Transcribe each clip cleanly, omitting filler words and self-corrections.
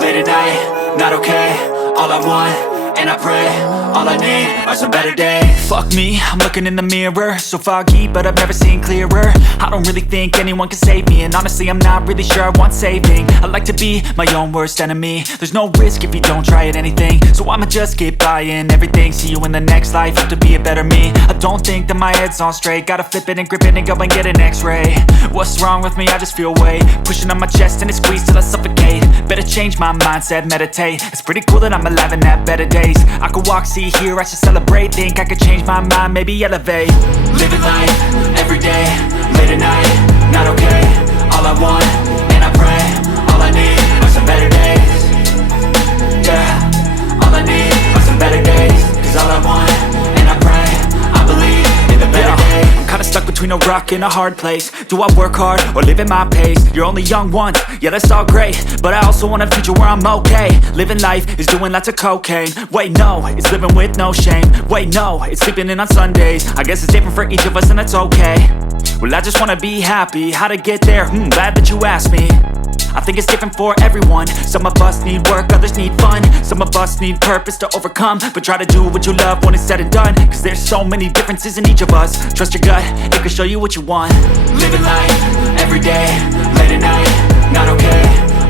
late at night, not okay. All I want, and I pray, all I need are some better days. Fuck me, I'm looking in the mirror, so foggy, but I've never seen clearer. I don't really think anyone can save me, and honestly I'm not really sure I want saving. I like to be my own worst enemy. There's no risk if you don't try at anything, so I'ma just keep buying everything. See you in the next life, have to be a better me. I don't think that my head's on straight, gotta flip it and grip it and go and get an x-ray. What's wrong with me? I just feel weight pushing on my chest and it squeezes till I suffocate. Better change my mindset, meditate. It's pretty cool that I'm alive and have better days. I could walk, see, hear, I should celebrate. Think I could change my mind, maybe elevate. Living life, everyday, late at night, not okay. All I want, and I pray, all I need are some better days. Yeah, all I need are some better days. Cause all I want, and I pray, I believe in the better days. I'm kinda stuck between a rock and a hard place. Do I work hard or live at my pace? You're only young once, yeah that's all great, but I also want a future where I'm okay. Living life is doing lots of cocaine. Wait no, it's living with no shame. Wait no, it's sleeping in on Sundays. I guess it's different for each of us and that's okay. Well I just wanna be happy, how to get there? Glad that you asked me. I think it's different for everyone. Some of us need work, others need fun. Some of us need purpose to overcome. But try to do what you love when it's said and done. Cause there's so many differences in each of us. Trust your gut, it can show you what you want. Living life, everyday, late at night, not okay.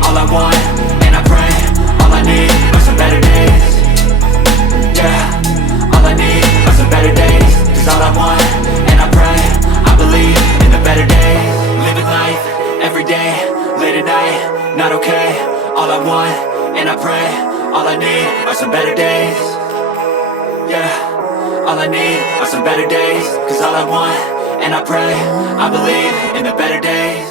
All I want, and I pray, all I need are some better days. Yeah, all I need are some better days. Cause all I want, and I pray, I believe in the better days. Living life, everyday, late at night, not okay. All I want, and I pray, all I need are some better days. Yeah, all I need are some better days. Cause all I want, and I pray, I believe in the better days.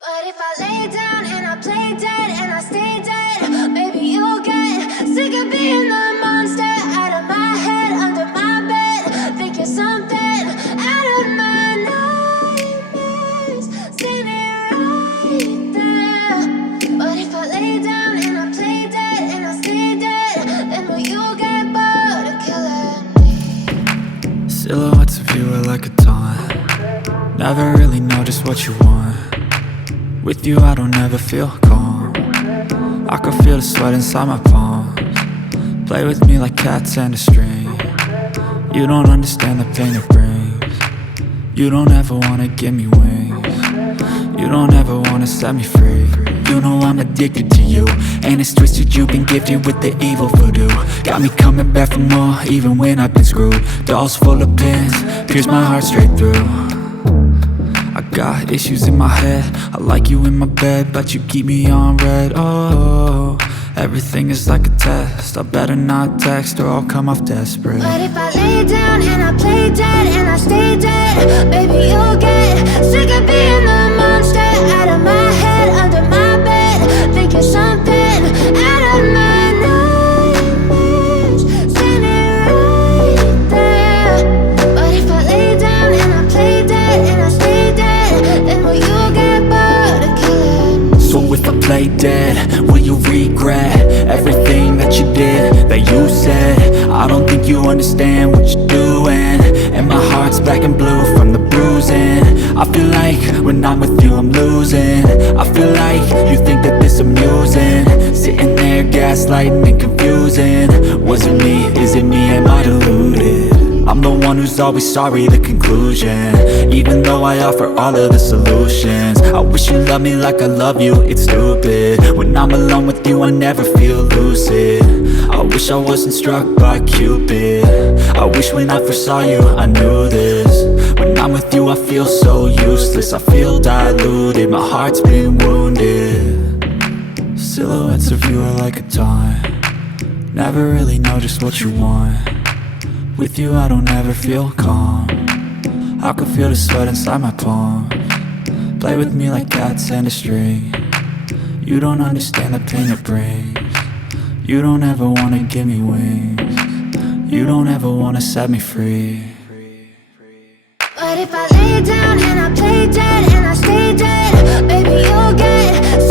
But if I lay down and I play dead and I stay dead, maybe you'll get sick of being the monster out of my head, under my bed. Think you're something out of my nightmares, standing right there. But if I lay down and I play dead and I stay dead, then will you get bored of killing me? Silhouettes of you are like a taunt. Never really know just what you want. With you I don't ever feel calm. I can feel the sweat inside my palms. Play with me like cats and a string. You don't understand the pain it brings. You don't ever wanna give me wings. You don't ever wanna set me free. You know I'm addicted to you, and it's twisted, you've been gifted with the evil voodoo. Got me coming back for more, even when I've been screwed. Dolls full of pins, pierce my heart straight through. I got issues in my head, I like you in my bed, but you keep me on red. Oh, everything is like a test. I better not text or I'll come off desperate. But if I lay down and I play dead and I stay dead, maybe you'll get sick of being the monster out of my head, under my bed. Think you're something out of my nightmares, standing right there. But if I lay down and I play dead and I stay dead, then will you get bored of killing me? So if I play dead, will you regret everything that you did, that you said? I don't think you understand what you're doing, and my heart's black and blue from the bruising. I feel like when I'm with you I'm losing. I feel like you think that this amusing, sitting there gaslighting and confusing. Was it me? Is it me? Am I deluded? I'm the one who's always sorry, the conclusion. Even though I offer all of the solutions. I wish you loved me like I love you, it's stupid. When I'm alone with you I never feel lucid. I wish I wasn't struck by Cupid. I wish when I first saw you I knew this. When I'm with you I feel so useless, I feel diluted, my heart's been wounded. Silhouettes of you are like a taunt. Never really know just what you want. With you I don't ever feel calm. I can feel the sweat inside my palms. Play with me like cats and a string. You don't understand the pain it brings. You don't ever wanna give me wings. You don't ever wanna set me free. But if I lay down and I play dead and I stay dead, maybe you'll get